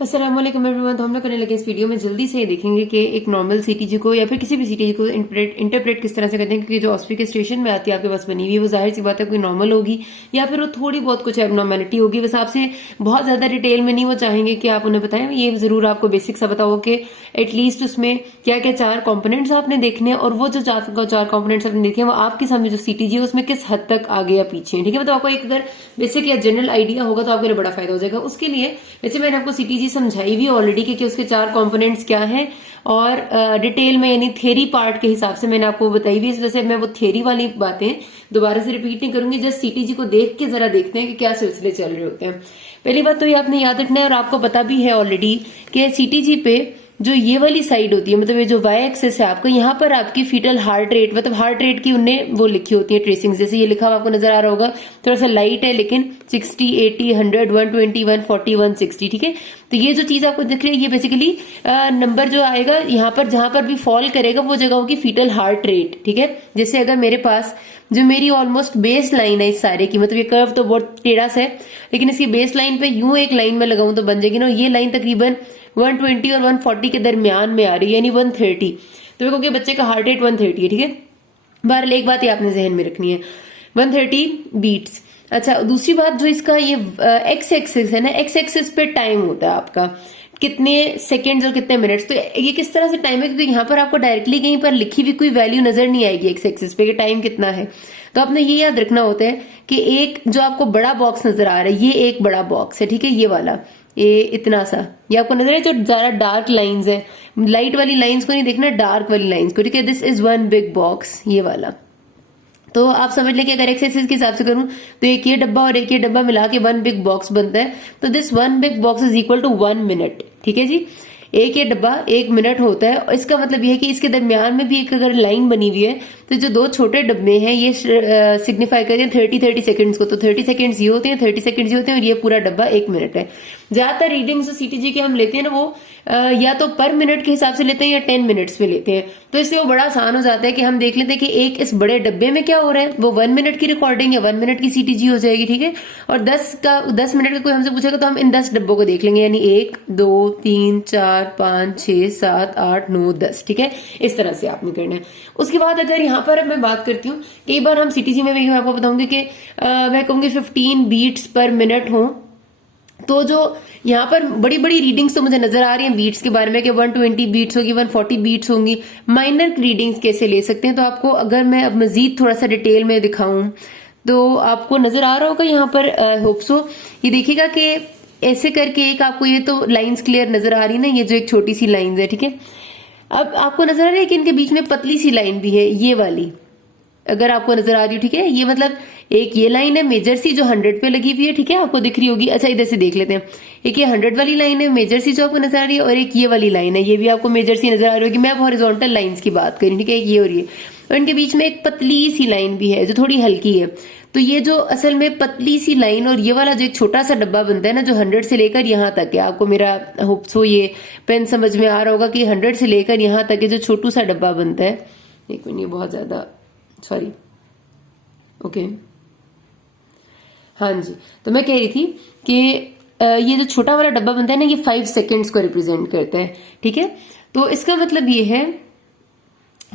अस्सलाम वालेकुम एवरीवन। तो हम लोग करने लगे इस वीडियो में जल्दी से देखेंगे कि एक नॉर्मल सीटीजी को या फिर किसी भी सीटीजी को इंटरप्रेट किस तरह से करते हैं, क्योंकि जो ऑस्पी के स्टेशन में आती है आपके पास बनी हुई है वो जाहिर सी बात है कोई नॉर्मल होगी या फिर वो थोड़ी बहुत कुछ एबनॉर्मेलिटी होगी। बस आपसे बहुत ज्यादा डिटेल में नहीं वो चाहेंगे कि आप उन्हें बताएं, ये जरूर आपको बेसिक सा बताओ कि एटलीस्ट उसमें क्या क्या चार कॉम्पोनेंट्स आपने देखने हैं और वो जो चार कॉम्पोनेंट्स आपने देखे हैं वो आपके सामने जो सीटीजी है उसमें किस हद तक आगे या पीछे है। ठीक है, मतलब आपको एक अगर बेसिक या जनरल आइडिया होगा तो आपके लिए बड़ा फायदा हो जाएगा। उसके लिए वैसे मैंने आपको सीटीजी समझाई भी ऑलरेडी कि उसके चार कंपोनेंट्स क्या हैं और डिटेल में यानी थ्योरी पार्ट के हिसाब से मैंने आपको बताई भी। इस वजह से मैं वो थ्योरी वाली बातें दोबारा से रिपीट नहीं करूंगी, जस्ट सीटीजी को देख के जरा देखते हैं कि क्या सिलसिले चल रहे होते हैं। पहली बात तो ये आपने याद रखना है और आपको पता भी है ऑलरेडी कि सीटीजी पे जो ये वाली साइड होती है, मतलब ये जो वाई एक्सिस है आपका, यहाँ पर आपकी फीटल हार्ट रेट, मतलब हार्ट रेट की उन्हें वो लिखी होती है ट्रेसिंग, जैसे ये लिखा हुआ आपको नजर आ रहा होगा, थोड़ा सा लाइट है लेकिन 60, 80, 100, 120, 140, 160। ठीक है, तो ये जो चीज आपको दिख रही है ये बेसिकली नंबर जो आएगा यहाँ पर जहां पर भी फॉल करेगा वो जगह होगी फीटल हार्ट रेट। ठीक है, जैसे अगर मेरे पास जो मेरी ऑलमोस्ट बेस लाइन है इस सारे की, मतलब ये कर्व तो बहुत टेढ़ा सा है लेकिन इसकी बेस लाइन पे यूं एक लाइन में लगाऊं तो बन जाएगी ना, ये लाइन तकरीबन 120 और 140 के दरमियान में आ रही है, यानी 130। तो देखो कि बच्चे का हार्ट रेट 130 है। ठीक है, बहरहाल एक बात ये आपने जहन में रखनी है, 130 बीट्स। अच्छा, दूसरी बात जो इसका ये एक्स एक्सिस है ना, एक्स एक्सिस पे टाइम होता है आपका कितने सेकेंड्स और कितने मिनट्स। तो ये किस तरह से टाइम है, क्योंकि यहाँ पर आपको डायरेक्टली कहीं पर लिखी हुई कोई वैल्यू नजर नहीं आएगी एक्स एक्सिस पे कि टाइम कितना है। तो आपने ये याद रखना होता है कि एक जो आपको बड़ा बॉक्स नजर आ रहा है ये एक बड़ा बॉक्स है। ठीक है, ये वाला ये इतना सा, ये आपको नजर है जो ज्यादा डार्क लाइंस है, लाइट वाली लाइंस को नहीं देखना, डार्क वाली लाइंस को। ठीक है, this is one big box, ये वाला। तो आप समझ लें कि अगर एक्सरसाइज के हिसाब से करूं तो एक ये डब्बा और एक ये डब्बा मिला के वन बिग बॉक्स बनता है। तो this one big box is equal to 1 minute. ठीक है जी, एक ये डब्बा 1 मिनट होता है। और इसका मतलब यह है कि इसके दरमियान में भी एक अगर लाइन बनी हुई है तो जो दो छोटे डब्बे हैं ये सिग्निफाई करते हैं 30 सेकंड्स को। तो 30 सेकंड्स ये होते हैं, 30 सेकंड्स ये होते हैं और ये पूरा डब्बा 1 मिनट है। ज्यादातर रीडिंग्स सीटीजी के हम लेते हैं ना वो या तो पर मिनट के हिसाब से लेते हैं या 10 मिनट्स में लेते हैं। तो इससे वो बड़ा आसान हो जाता है कि हम देख लेते हैं कि एक इस बड़े डब्बे में क्या हो रहा है, वो 1 मिनट की रिकॉर्डिंग या 1 मिनट की सीटीजी हो जाएगी। ठीक है, और 10 मिनट का कोई हमसे पूछेगा तो हम इन 10 डब्बों को देख लेंगे, यानी 1, 2, 3, 4, 5, 6, 7, 8, 9, 10। ठीक है, इस तरह से आपने करना है। उसके बाद अगर यहाँ पर मैं बात करती हूँ, कई बार हम सीटीजी में मैं आपको बताऊंगी कि मैं कहूंगी 15 बीट्स पर मिनट हो, तो जो यहाँ पर बड़ी बड़ी रीडिंग्स तो मुझे नजर आ रही हैं बीट्स के बारे में कि 120 बीट्स होगी, 140 बीट्स होंगी। माइनर रीडिंग्स कैसे ले सकते हैं, तो आपको अगर मैं अब मजीद थोड़ा सा डिटेल में दिखाऊं तो आपको नजर आ रहा होगा यहाँ पर, होप सो ये देखिएगा कि ऐसे करके एक आपको ये तो लाइंस क्लियर नजर आ रही है ना, ये जो एक छोटी सी लाइंस है। ठीक है, अब आपको नजर आ रहा है कि इनके बीच में पतली सी लाइन भी है, ये वाली अगर आपको नजर आ रही हो। ठीक है, ये मतलब एक ये लाइन है मेजर सी जो 100 पे लगी हुई है। ठीक है, आपको दिख रही होगी। अच्छा, इधर से देख लेते हैं, एक ये 100 वाली लाइन है मेजर सी जो आपको नजर आ रही है और एक ये वाली लाइन है, ये भी आपको मेजर सी नजर आ रही होगी। मैं अब हॉरिजॉन्टल लाइंस की बात करी। ठीक है, ये और ये, और इनके बीच में एक पतली सी लाइन भी है जो थोड़ी हल्की है। तो ये जो असल में पतली सी लाइन और ये वाला जो एक छोटा सा डब्बा बनता है ना जो 100 से लेकर यहाँ तक है, आपको मेरा होप सो ये पेन समझ में आ रहा होगा कि 100 से लेकर यहाँ तक है जो छोटू सा डब्बा बनता है। एक मिनट, ये बहुत ज्यादा सॉरी, ओके हाँ जी, तो मैं कह रही थी कि ये जो छोटा वाला डब्बा बनता है ना ये 5 सेकेंड्स को रिप्रेजेंट करता है। ठीक है, तो इसका मतलब ये है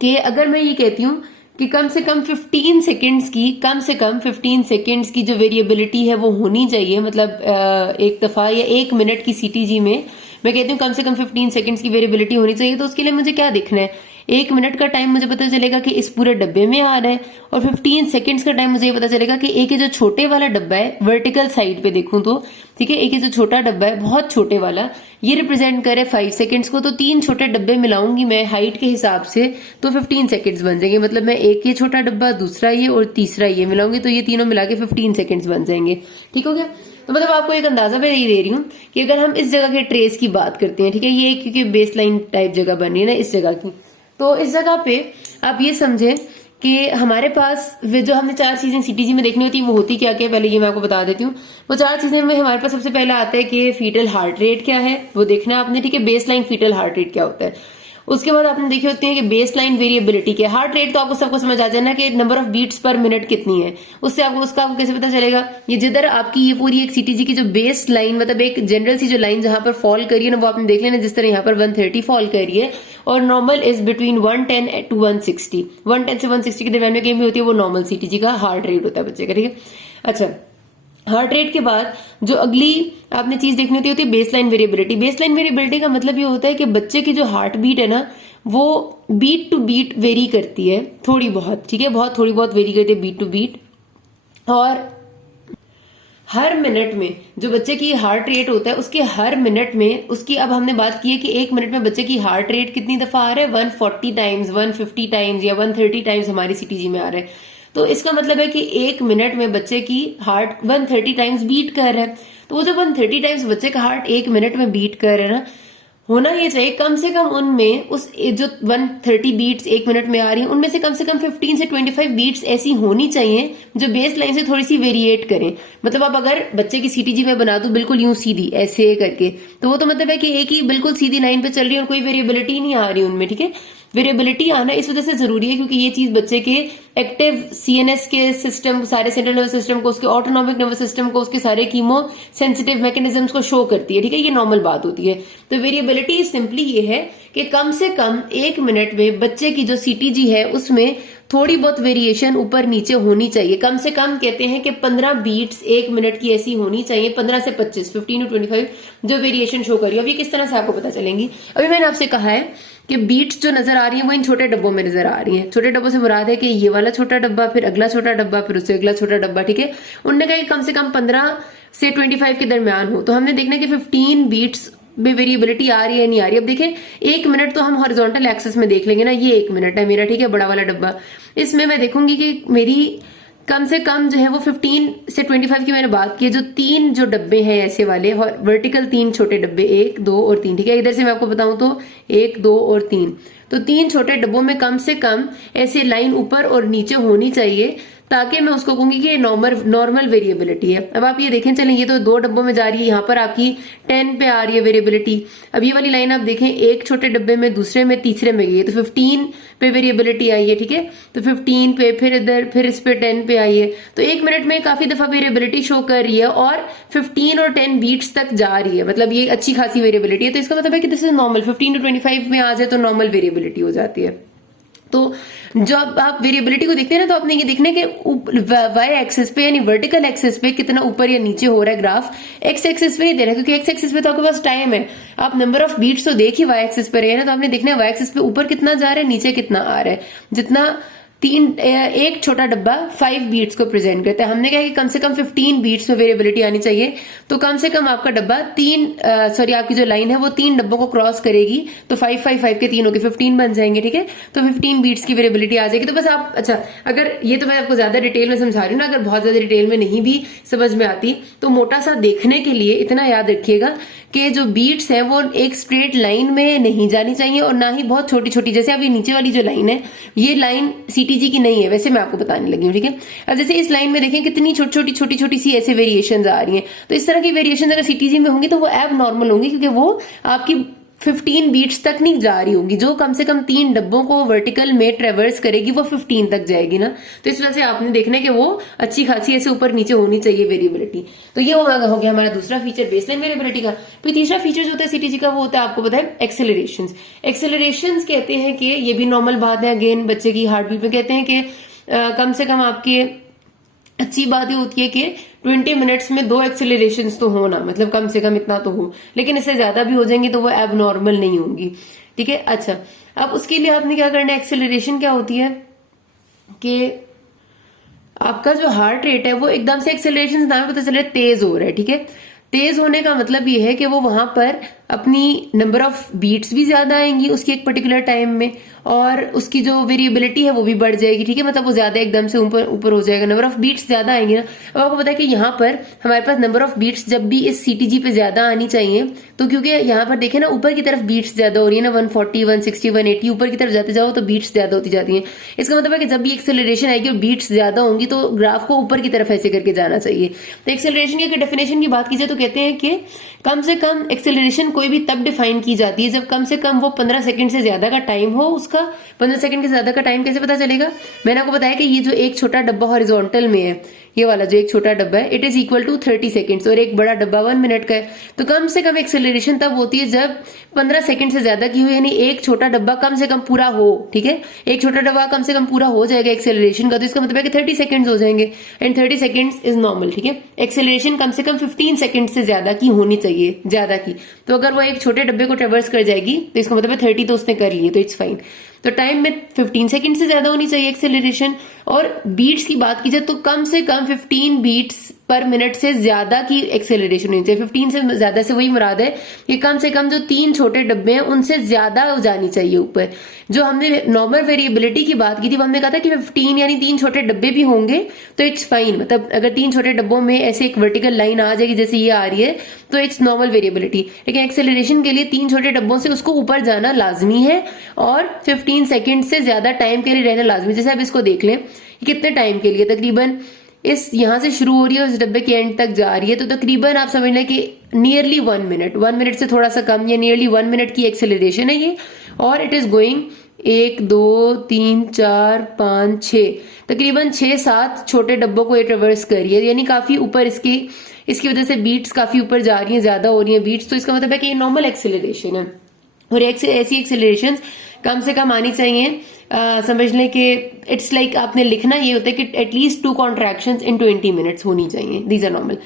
कि अगर मैं ये कहती हूँ कि कम से कम 15 सेकेंड्स की जो वेरिएबिलिटी है वो होनी चाहिए, मतलब एक दफा या 1 मिनट की सीटीजी में मैं कहती हूँ कम से कम 15 सेकेंड्स की वेरिएबिलिटी होनी चाहिए। तो उसके लिए मुझे क्या देखना है, 1 मिनट का टाइम मुझे पता चलेगा कि इस पूरे डब्बे में आ रहा है और 15 सेकेंड्स का टाइम मुझे ये पता चलेगा कि एक जो छोटे वाला डब्बा है वर्टिकल साइड पे देखूं तो, ठीक है, एक जो छोटा डब्बा है बहुत छोटे वाला ये रिप्रेजेंट करे 5 सेकेंड्स को। तो 3 छोटे डब्बे मिलाऊंगी मैं हाइट के हिसाब से तो 15 सेकेंड्स बन जाएंगे। मतलब मैं एक ये छोटा डब्बा, दूसरा ये और तीसरा ये मिलाऊंगी तो ये तीनों मिला के 15 सेकेंड्स बन जाएंगे। ठीक हो गया, तो मतलब आपको एक अंदाजा मैं ये दे रही हूँ कि अगर हम इस जगह के ट्रेस की बात करते हैं, ठीक है, ये क्योंकि बेस लाइन टाइप जगह बन रही है ना इस जगह की, तो इस जगह पे आप ये समझे कि हमारे पास जो हमने 4 चीजें सीटीजी में देखनी होती है वो होती क्या क्या, पहले ये मैं आपको बता देती हूँ। वो 4 चीजें में हमारे पास सबसे पहले आता है कि फीटल हार्ट रेट क्या है वो देखना है आपने। ठीक है, baseline foetal heart rate क्या होता है। उसके बाद आपने देखे होते हैं कि बेस लाइन वेरिएबिलिटी के हार्ट रेट, तो आपको सबको समझ आ जाना कि number of beats per minute कितनी है, उससे आपको कैसे पता चलेगा। ये जिधर आपकी ये पूरी एक सीटीजी की जो बेस लाइन, मतलब एक जनरल सी जो लाइन जहां पर फॉल करी है ना, वो आपने देख लेना, जिस तरह यहाँ पर 130 फॉल करी है और नॉर्मल इज बिटवीन 110 टू 160, 110 से 160 के दरमियान में कहीं भी होती है, वो नॉर्मल सीटीजी का हार्ट रेट होता है बच्चे का, ठीक है। अच्छा, हार्ट रेट के बाद जो अगली आपने चीज देखनी होती है बेसलाइन वेरिएबिलिटी। बेसलाइन वेरिएबिलिटी का मतलब ये होता है कि बच्चे की जो हार्ट बीट है ना, वो बीट टू बीट वेरी करती है थोड़ी बहुत, ठीक है, बहुत थोड़ी बहुत वेरी करती है बीट टू बीट। और हर मिनट में जो बच्चे की हार्ट रेट होता है, उसके हर मिनट में उसकी, अब हमने बात की है कि एक मिनट में बच्चे की हार्ट रेट कितनी दफा आ रहा है, 140 टाइम्स, 150 टाइम्स या 130 टाइम्स हमारी सीटीजी में आ रहा है। तो इसका मतलब है कि एक मिनट में बच्चे की हार्ट 130 टाइम्स बीट कर रहा है। तो वो जो 130 टाइम्स बच्चे का हार्ट एक मिनट में बीट कर रहा है ना, होना ये चाहिए कम से कम उनमें उस जो 130 बीट्स एक मिनट में आ रही हैं, उनमें से कम 15 से 25 बीट्स ऐसी होनी चाहिए जो बेस लाइन से थोड़ी सी वेरिएट करें। मतलब अब अगर बच्चे की सीटीजी में बना दूं बिल्कुल यूं सीधी ऐसे करके, तो वो तो मतलब है कि एक ही बिल्कुल सीधी लाइन पे चल रही है और कोई वेरिएबिलिटी नहीं आ रही उनमें, ठीक है। वेरिएबिलिटी आना इस वजह से जरूरी है क्योंकि ये चीज बच्चे के एक्टिव सीएनएस के सिस्टम, सारे सेंट्रल नर्वस सिस्टम को, उसके ऑटोनॉमिक नर्वस सिस्टम को, उसके सारे कीमो सेंसिटिव मैकेनिज्म्स को शो करती है, ठीक है। ये नॉर्मल बात होती है। तो वेरिएबिलिटी सिंपली ये है कि कम से कम एक मिनट में बच्चे की जो सीटीजी है उसमें थोड़ी बहुत वेरिएशन ऊपर नीचे होनी चाहिए। कम से कम कहते हैं कि 15 बीट्स एक मिनट की ऐसी होनी चाहिए, 15 से 25, 15 टू 25 जो वेरिएशन शो करिए। अब ये किस तरह से आपको पता चलेंगी, अभी मैंने आपसे कहा है कि बीट्स जो नजर आ रही है वो इन छोटे डब्बों में नजर आ रही है। छोटे डब्बों से मुराद है कि ये वाला छोटा डब्बा, फिर अगला छोटा डब्बा, फिर उससे अगला छोटा डब्बा, ठीक है। उनने कहा कि कम से कम 15 से 25 के दरमियान हो। तो हमने देखना है कि 15 बीट्स में वेरिएबिलिटी आ रही है नहीं आ रही। अब देखें, एक मिनट तो हम हॉरिजॉन्टल एक्सिस में देख लेंगे ना, ये एक मिनट है मेरा, ठीक है, बड़ा वाला डब्बा। इसमें मैं देखूंगी कि मेरी कम से कम जो है वो 15 से 25 की मैंने बात की है। जो तीन जो डब्बे हैं ऐसे वाले वर्टिकल, तीन छोटे डब्बे, 1, 2 और 3, ठीक है। इधर से मैं आपको बताऊं तो 1, 2 और 3, तो 3 छोटे डब्बों में कम से कम ऐसे लाइन ऊपर और नीचे होनी चाहिए ताकि मैं उसको कहूंगी कि ये नॉर्मल वेरिएबिलिटी है। अब आप ये देखें, चलें, ये तो 2 डब्बों में जा रही है, यहाँ पर आपकी 10 पे आ रही है वेरिएबिलिटी। अब ये वाली लाइन आप देखें, एक छोटे डब्बे में, दूसरे में, तीसरे में गई है, तो 15 पे वेरिएबिलिटी आई है, ठीक है। तो 15 पे, फिर इधर, फिर इस पे 10 पे आई है। तो एक मिनट में काफी दफा वेरिएबिलिटी शो कर रही है और 15 और 10 बीट्स तक जा रही है, मतलब ये अच्छी खासी वेरिएबिलिटी है। तो इसका मतलब है कि दिस इज नॉर्मल। 15 टू 25 में आ जाए तो नॉर्मल वेरिएबिलिटी हो जाती है। तो जब आप वेरिएबिलिटी को देखते हैं ना, तो आपने ये देखना है कि वाई एक्सिस पे यानी वर्टिकल एक्सिस पे कितना ऊपर या नीचे हो रहा है ग्राफ, एक्स एक्सिस पे नहीं देना, क्योंकि एक्स एक्सिस पे तो आपके पास टाइम है। आप नंबर ऑफ बीट्स तो देखिए वाई एक्सिस पे रहे ना, तो आपने देखना है वाई एक्सिस पे ऊपर कितना जा रहा है, नीचे कितना आ रहा है। जितना एक छोटा डब्बा 5 बीट्स को प्रेजेंट करता है, हमने कहा कि कम से कम 15 बीट्स में वेरिएबिलिटी आनी चाहिए। तो कम से कम आपका डब्बा आपकी जो लाइन है वो 3 डब्बों को क्रॉस करेगी, तो 5, 5, 5 के 3 होके 15 बन जाएंगे, ठीक है। तो 15 बीट्स की वेरिएबिलिटी आ जाएगी। तो बस आप, अच्छा, अगर ये तो मैं आपको ज्यादा डिटेल में समझा रही हूँ ना, अगर बहुत ज्यादा डिटेल में नहीं भी समझ में आती तो मोटा सा देखने के लिए इतना याद रखिएगा कि जो बीट्स है वो एक स्ट्रेट लाइन में नहीं जानी चाहिए और ना ही बहुत छोटी छोटी, जैसे अभी नीचे वाली जो लाइन है, ये लाइन सीटीजी की नहीं है, वैसे मैं आपको बताने लगी हूँ, ठीक है। अब जैसे इस लाइन में देखें कितनी छोटी छोटी सी ऐसे वेरिएशंस आ रही हैं, तो इस तरह की वेरिएशन अगर सीटीजी में होंगी तो वो एब नॉर्मल होंगी, क्योंकि वो आपकी 15 बीट्स तक नहीं जा रही होगी। जो कम से कम 3 डब्बों को वर्टिकल में ट्रेवर्स करेगी वो 15 तक जाएगी ना। तो इस वजह से आपने देखना है कि वो अच्छी खासी ऐसे ऊपर नीचे होनी चाहिए वेरिएबिलिटी। तो ये हो गया हमारा दूसरा फीचर बेसलाइन वेरिएबिलिटी का। फिर तीसरा फीचर जो होता है सीटीजी का, वो होता है, आपको पता है, एक्सेलरेशंस। एक्सेलरेशंस कहते हैं कि ये भी नॉर्मल बात है, अगेन बच्चे की हार्ट बीट में कहते हैं कि कम से कम आपके अच्छी बात ये होती है कि 20 मिनट्स में 2 एक्सेलरेशंस तो होना, मतलब कम से कम इतना तो हो, लेकिन इससे ज्यादा भी हो जाएंगी तो वो एब नॉर्मल नहीं होंगी, ठीक है। अच्छा, अब उसके लिए आपने क्या करना है, एक्सेलरेशन क्या होती है कि आपका जो हार्ट रेट है वो एकदम से एक्सेलरेशन नाम पता चल रहा है तेज हो रहा है, ठीक है। तेज होने का मतलब ये है कि वो वहां पर अपनी नंबर ऑफ बीट्स भी ज्यादा आएंगी उसकी एक पर्टिकुलर टाइम में, और उसकी जो वेरिएबिलिटी है वो भी बढ़ जाएगी, ठीक है। मतलब वो ज्यादा एकदम से ऊपर हो जाएगा, नंबर ऑफ बीट्स ज्यादा आएंगी ना। अब आपको पता है कि यहाँ पर हमारे पास नंबर ऑफ बीट्स जब भी इस सीटीजी पे ज्यादा आनी चाहिए, तो क्योंकि यहाँ पर देखे ना ऊपर की तरफ बीट्स ज्यादा हो रही है ना, 140, 160, 180 ऊपर की तरफ जाते जाओ तो बीट्स ज्यादा होती जाती है। इसका मतलब है कि जब भी एक्सेलरेशन आएगी और बीट्स ज्यादा होंगी तो ग्राफ को ऊपर की तरफ ऐसे करके जाना चाहिए। तो एक्सेलरेशन की अगर डेफिनेशन की बात की जाए तो कहते हैं कि कम से कम एक्सेलरेशन कोई भी तब डिफाइन की जाती है जब कम से कम वो 15 सेकंड से ज्यादा का टाइम हो उसका। 15 सेकंड से ज्यादा का टाइम कैसे पता चलेगा? मैंने आपको बताया कि ये जो एक छोटा डब्बा हॉरिजॉन्टल में है, ये वाला जो एक छोटा डब्बा है, it is equal to 30 seconds, और एक बड़ा डब्बा 1 मिनट का है। तो कम से कम एक्सेलरेशन तब होती है जब 15 सेकंड से ज्यादा की हो, यानी एक छोटा डब्बा कम से कम पूरा हो। ठीक है, एक छोटा डब्बा कम से कम पूरा हो जाएगा एक्सेलरेशन का, तो इसका मतलब है कि 30 सेकंड्स हो जाएंगे, एंड 30 सेकंड्स इज नॉर्मल। ठीक है, एक्सेलरेशन कम से कम 15 सेकंड से ज्यादा की होनी चाहिए, ज्यादा की। तो अगर वो एक छोटे डब्बे को ट्रेवर्स कर जाएगी तो इसका मतलब है 30 तो उसने कर लिए, तो इट्स फाइन। तो टाइम में 15 सेकंड से ज्यादा होनी चाहिए एक्सेलरेशन। और बीट्स की बात की जाए तो कम से कम 15 बीट्स पर मिनट से ज्यादा की एक्सेलरेशन होनी चाहिए। 15 से ज्यादा से वही मुराद है कि कम से कम जो 3 छोटे डब्बे हैं उनसे ज्यादा हो जानी चाहिए ऊपर। जो हमने नॉर्मल वेरिएबिलिटी की बात की थी, वो हमने कहा था कि 15 यानी 3 छोटे डब्बे भी होंगे तो इट्स फाइन। मतलब अगर 3 छोटे डब्बों में ऐसे एक वर्टिकल लाइन आ जाएगी जैसे ये आ रही है तो इट्स नॉर्मल वेरिएबिलिटी। लेकिन एक्सेलरेशन के लिए 3 छोटे डब्बों से उसको ऊपर जाना लाजमी है और 15 सेकंड से ज्यादा टाइम के लिए रहना लाजमी। जैसे आप इसको देख लें, कितने टाइम के लिए, तकरीबन इस यहां से शुरू हो रही है और इस डब्बे के एंड तक जा रही है, तो तकरीबन आप समझ लें कि नियरली 1 मिनट, 1 मिनट से थोड़ा सा कम या नियरली 1 मिनट की एक्सेलरेशन है ये। और इट इज गोइंग 1 2 3 4 5 6, तकरीबन 6-7 छोटे डब्बों को ये ट्रेवर्स कर रही है, यानी काफी ऊपर इसकी वजह से बीट्स काफी ऊपर जा रही है, ज्यादा हो रही है बीट्स। तो इसका मतलब है कि ये नॉर्मल एक्सेलरेशन है। और ऐसी एक्सेलरेशन कम से कम आनी चाहिए, समझ लें कि इट्स लाइक आपने लिखना ये होता है कि एटलीस्ट 2 कॉन्ट्रैक्शंस इन 20 मिनट्स होनी चाहिए, दीज आर नॉर्मल।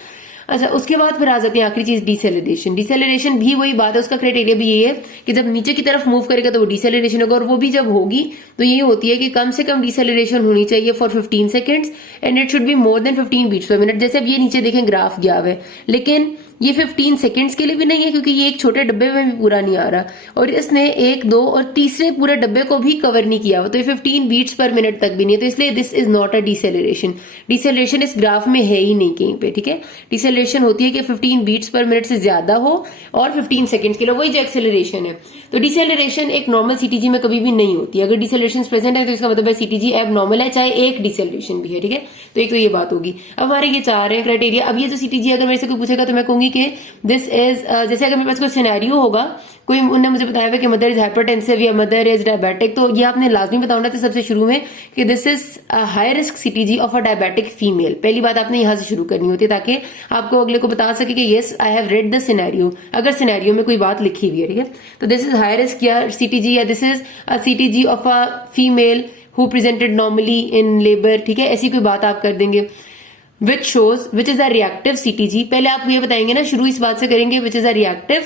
अच्छा, उसके बाद फिर आ जाती है आखिरी चीज, डिसेलरेशन। डिसेलरेशन भी वही बात है, उसका क्राइटेरिया भी यही है कि जब नीचे की तरफ मूव करेगा तो वो डिसेलरेशन होगा, और वो भी जब होगी तो ये होती है कि कम से कम डिसेलरेशन होनी चाहिए for 15 seconds and it should be more than 15 beats per minute. जैसे अब ये नीचे देखें ग्राफ गया हुआ है, लेकिन ये 15 सेकंड्स के लिए भी नहीं है क्योंकि ये एक छोटे डब्बे में भी पूरा नहीं आ रहा, और इसने 1 2 और तीसरे पूरे डब्बे को भी कवर नहीं किया हुआ, तो ये 15 बीट्स पर मिनट तक भी नहीं है। तो इसलिए this is not a deceleration. Deceleration इस ग्राफ में है ही नहीं कहीं पे। ठीक है, डिसेलरेशन होती है कि 15 बीट्स पर मिनट से ज्यादा हो और 15 सेकंड्स के लिए, वही जो एक्सेलरेशन है। तो डिसेलरेशन एक नॉर्मल सीटीजी में कभी भी नहीं होती। अगर डिसेलरेशन प्रेजेंट है तो इसका मतलब है सीटीजी एब नॉर्मल है, चाहे एक डिसेलरेशन भी है। ठीक है, तो एक तो ये बात होगी। अब हमारे ये 4 है क्राइटेरिया। अब ये जो सीटीजी अगर मेरे से कोई पूछेगा तो मैं कहूंगी कि दिस इज, जैसे अगर मेरे पास कोई सिनेरियो होगा, कोई उन्होंने मुझे बताया हुआ कि मदर इज हाइपरटेंसिव या मदर इज डायबिटिक, तो ये आपने लाजमी बताना था सबसे शुरू में कि this is high risk CTG of a diabetic female. पहली बात आपने यहां से शुरू करनी होती है ताकि आपको अगले को बता सके कि yes I have read the scenario, अगर सिनेरियो में कोई बात लिखी हुई है। ठीक है, तो दिस इज हाई रिस्क या सीटीजी, या this is a CTG of a female who presented normally in labour. ठीक है, ऐसी कोई बात आप कर देंगे। Which shows which is a reactive CTG, पहले आप ये बताएंगे ना, शुरू इस बात से करेंगे which is a reactive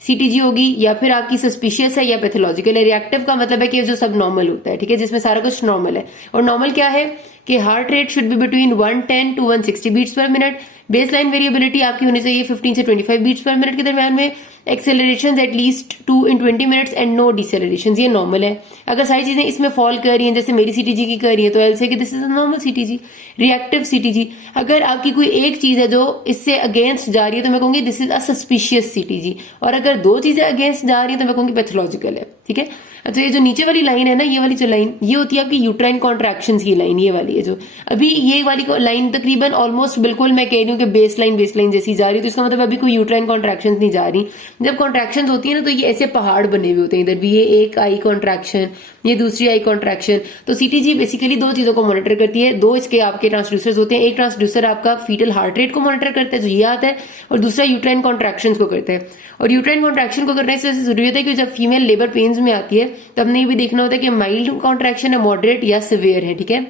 CTG होगी, या फिर आपकी सस्पिशियस है या पैथोलॉजिकल है। रिएक्टिव का मतलब है कि जो सब नॉर्मल होता है, ठीक है, जिसमें सारा कुछ नॉर्मल है। और नॉर्मल क्या है कि heart rate should be between 110 to 160 beats per minute. Baseline variability आपकी होनी चाहिए 15 से 25 बीट्स पर मिनट के दरमियान में। Acceleration at least 2 in 20 minutes and no deceleration, ये नॉर्मल है। अगर सारी चीजें इसमें फॉल कर रही हैं जैसे मेरी सीटीजी की कर रही है तो ऐसे कि this is a normal CTG. Reactive CTG, अगर आपकी कोई एक चीज है जो इससे अगेंस्ट जा रही है तो मैं कहूंगी this is a suspicious CTG, और अगर 2 चीजें अगेंस्ट जा रही है तो मैं कहूंगी पैथोलॉजिकल है। ठीक है, अच्छा, ये जो नीचे वाली लाइन है ना, ये वाली जो लाइन, ये होती है आपकी यूट्राइन कॉन्ट्रैक्शंस की लाइन, ये वाली है जो अभी ये वाली लाइन तकरीबन ऑलमोस्ट बिल्कुल मैं कह रही हूँ कि बेस लाइन जैसी जा रही है, तो इसका मतलब अभी कोई यूट्राइन कॉन्ट्रैक्शंस नहीं जा रही। जब कॉन्ट्रैक्शंस होती है ना तो ये ऐसे पहाड़ बने हुए होते हैं, इधर भी ये एक आई कॉन्ट्रैक्शन, ये दूसरी आई कॉन्ट्रैक्शन। तो सीटीजी बेसिकली 2 चीजों को मॉनिटर करती है। 2 इसके आपके ट्रांसड्यूसर्स होते हैं, एक ट्रांसड्यूसर आपका फीटल हार्ट रेट को मॉनिटर करता है जो ये आता है, और दूसरा यूट्राइन कॉन्ट्रैक्शंस को करता है। और यूट्राइन कॉन्ट्रैक्शन को करने से जरूरी होता है कि जब फीमेल लेबर पेन्स में आती है तब नहीं भी देखना होता है कि माइल्ड कॉन्ट्रैक्शन है, मॉडरेट या सिवियर है। ठीक है,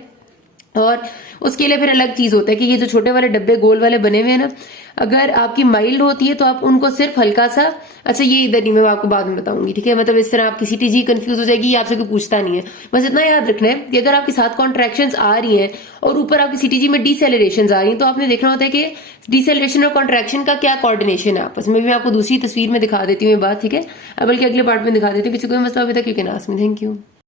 और उसके लिए फिर अलग चीज होता है कि ये जो छोटे वाले डब्बे गोल वाले बने हुए हैं ना, अगर आपकी माइल्ड होती है तो आप उनको सिर्फ हल्का सा, अच्छा ये इधर नहीं, मैं आपको बाद में बताऊंगी। ठीक है, मतलब इस तरह आपकी सीटीजी कंफ्यूज हो जाएगी, आपसे कोई पूछता नहीं है। बस इतना याद रखना है कि अगर आपके साथ कॉन्ट्रैक्शंस आ रही हैं और ऊपर आपकी सीटीजी में डिसेलरेशन आ रही है तो आपने देखना होता है कि डिसेलरेशन और कॉन्ट्रैक्शन का क्या कोऑर्डिनेशन है आपस में। मैं आपको दूसरी तस्वीर में दिखा देती हूँ ये बात। ठीक है, बल्कि अगले पार्ट में दिखा देती हूँ। किसी कोई मसला अभी तक you can ask me. Thank you.